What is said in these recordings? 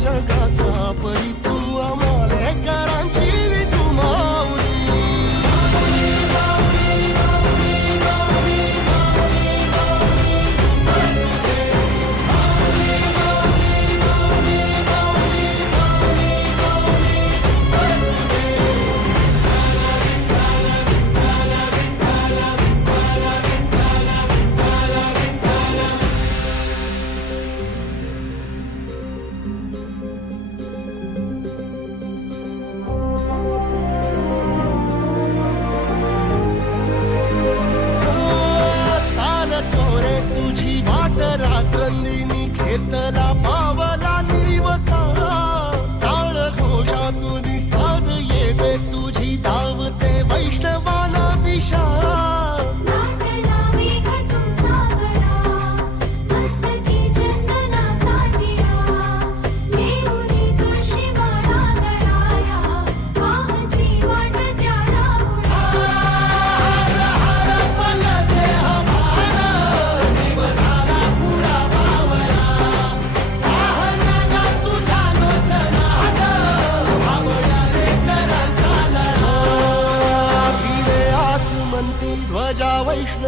such. చేతల పా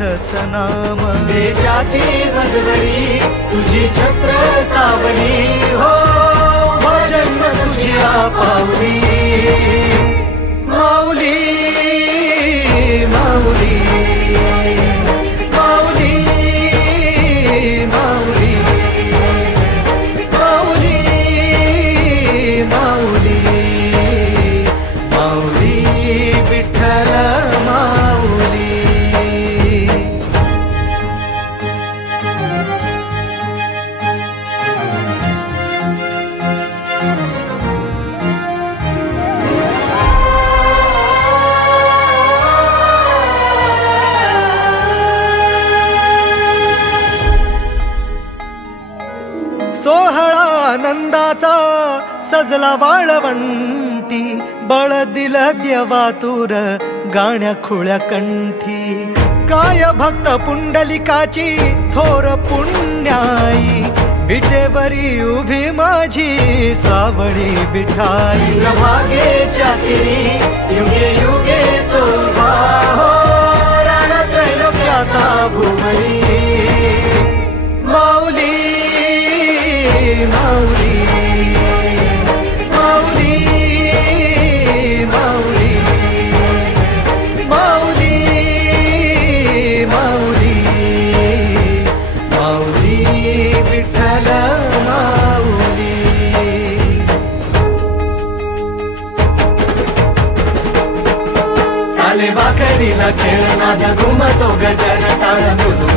तुझच नाम. देशाची मजबरी तुझी छत्र सावली हो. सोहळा आनंदाचा सजला वाळवंटी बळ दिल देवातूर गाण्या खुळ्या कंठी. काय भक्त पुंडलिकाची थोर पुण्याई. विटेवरी उभी माझी सावळी बिठाई प्रभागेच्या युगे युगे तो उभा हो. भुवरी. माऊली माऊली माऊली माऊली माऊली माऊली विठ्ठल माऊली. चाले वाकडीला खेळ नाद घुमतो गजर टाळ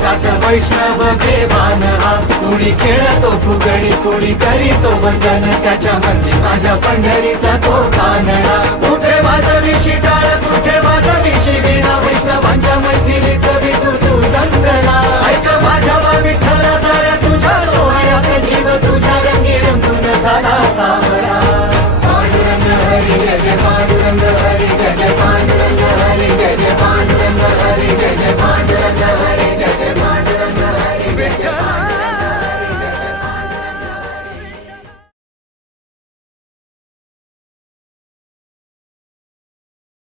जगाचा वैष्णव देवान हा. कुणी खेळतो फुगडी कुणी करीतो वंदन. त्याच्या मध्ये माझ्या पंढरीचा तो कानडा कुठे वाजवी शिटाळ कुठे वाजवी शिवीणा वैष्णवांच्या मैथिलीत विठू तू दंगला. ऐक माझ्या बा विठ्ठला साऱ्या तुझ्या सोहळ्यात जीव तुझ्या रंगी रंगून झाला सावळा. पांडुरंग हरी जय पांडुरंग हरी जय पांडुरंग